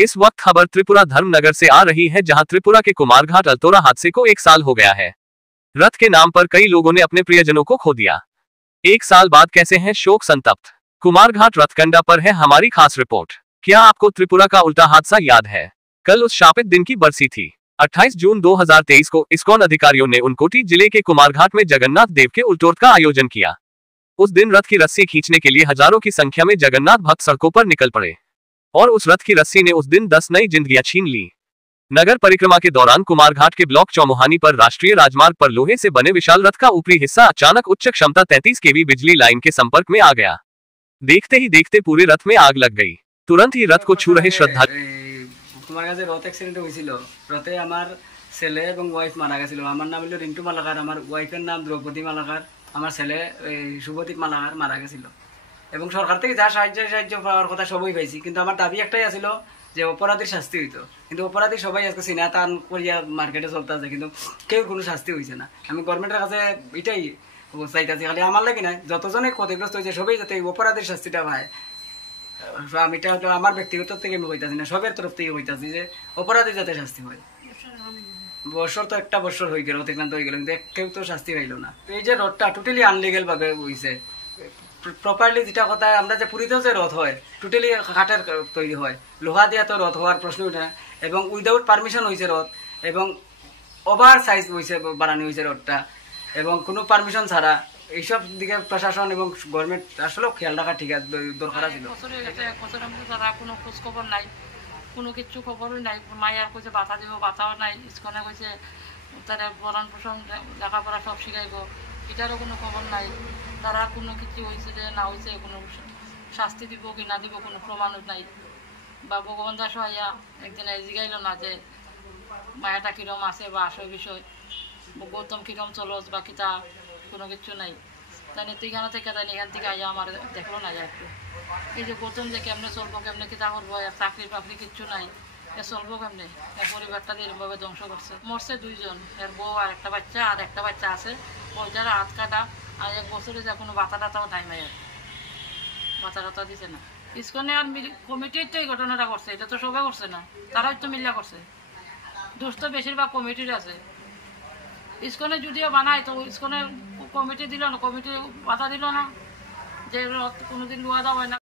इस वक्त खबर त्रिपुरा धर्मनगर से आ रही है, जहां त्रिपुरा के कुमारघाट अल्तोरा हादसे को 1 साल हो गया है। रथ के नाम पर कई लोगों ने अपने प्रियजनों को खो दिया। 1 साल बाद कैसे हैं शोक संतप्त? कुमारघाट रथकंडा पर है हमारी खास रिपोर्ट। क्या आपको त्रिपुरा का उल्टा हादसा याद है? कल उस शापित दिन की बरसी थी। 28 जून 2023 को इस्कॉन अधिकारियों ने उनकोटी जिले के कुमारघाट में जगन्नाथ देव के उल्टोर्त का आयोजन किया। उस दिन रथ की रस्सी खींचने के लिए हजारों की संख्या में जगन्नाथ भक्त सड़कों पर निकल पड़े और उस रथ की रस्सी ने उस दिन 10 नई जिंदगियां छीन ली। नगर परिक्रमा के दौरान कुमारघाट के ब्लॉक चौमुहानी पर राष्ट्रीय राजमार्ग पर लोहे से बने विशाल रथ का ऊपरी हिस्सा अचानक उच्च क्षमता 33 केवी बिजली लाइन के संपर्क में आ गया। देखते ही देखते पूरे रथ में आग लग गई। तुरंत ही रथ को छू रहे श्रद्धालु रथ एक्सीडेंट रथे आमार सेले एवं वाइफ मारा गेछिलो। आमार नाम हलो रिंटू मालाकार, आमार वाइफेर नाम द्रौपदी मालाकार, आमार सेले शुभदीप मालाकार मारा गेछिलो। এবং সরকার থেকে যা সাহায্য পাওয়ার কথা সবই পাইছি, কিন্তু আমার দাবি একটাই আছিল যে অপরাধীর শাস্তি হইতো। কিন্তু অপরাধী সবাই আজকে সিনা টান করিয়া মার্কেটে চলতে আছে, কিন্তু কেউ কোনো শাস্তি হয়েছে না। আমি গভর্নমেন্টের কাছে এটাই চাইতেছি, খালি আমার লাগে না, যতজনে ক্ষতিগ্রস্ত হয়েছে সবাই যাতে অপরাধীর শাস্তিটা পায়। আমি এটা হয়তো আমার ব্যক্তিগত থেকে আমি হইতাছি না, সবের তরফ থেকে হইতাছি যে অপরাধী যাতে শাস্তি হয়। বছর তো একটা বছর হয়ে গেল, অতিক্রান্ত হয়ে গেল, কিন্তু কেউ তো শাস্তি পাইল না। এই যে রথটা টোটালি আনলিগেল ভাবে হয়েছে। প্রপারলি যেটা কথা আমরা যে পুরীতেও যে রথ হয় টোটালি কাঠের তৈরি হয়, লোহা দিয়া তো রথ হওয়ার প্রশ্ন ওঠে না। এবং উইদাউট পারমিশন হয়েছে রথ, এবং ওভার সাইজ হয়েছে, বানানো হয়েছে রথটা, এবং কোনো পারমিশন ছাড়া। এইসব দিকে প্রশাসন এবং গভর্নমেন্ট আসলেও খেয়াল রাখা ঠিক আছে, দরকার ছিল। কোনো খোঁজ খবর নাই, কোনো কিছু খবরই নাই। মাইয়ার কইছে বাধা দিব, বাধাও নাই। ইস্কনে কইছে তারা বরণ পোষণ লেখাপড়া সব শিখাইব, এটারও কোনো খবর নাই। তারা কোনো কিছু হয়েছে যে না হয়েছে, কোনো শাস্তি দিব কি না দিব কোনো প্রমাণও নাই। বা ভগবান দাস হইয়া একদিন জিগাইল না যে মায়াটা কিরম আছে বা আসল বিষয়, গৌতম কিরম চলস বা কিতা, কোনো কিছু নাই। তাই এখানে থেকে তাই এখান থেকে আইয়া আমার দেখলো না যায় একটু। এই যে গৌতম যে কেমনে চলবো, কেমনে কিতা করবো, চাকরি বাকরি কিচ্ছু নাই, এ চলবো কেমনে? এর পরিবারটা এরকমভাবে ধ্বংস করছে। মরছে 2 জন, এর বউ আর একটা বাচ্চা আছে, ওই যারা হাত কাটা। আর 1 বছরে যা কোনো বাতা টাতাও নাই, মায়ের বাতা টাতা দিছে না। ইস্কনে আর কমিটির তো এই ঘটনাটা করছে, এটা তো সবাই করছে না, তারাই তো মিল্লা করছে। দোষ তো বেশিরভাগ কমিটির আছে। ইস্কনে যদিও বানায় তো ইস্কনের কমিটি দিল না, কমিটি বাধা দিল না যে কোনোদিন লোয়া দেওয়া হয় না।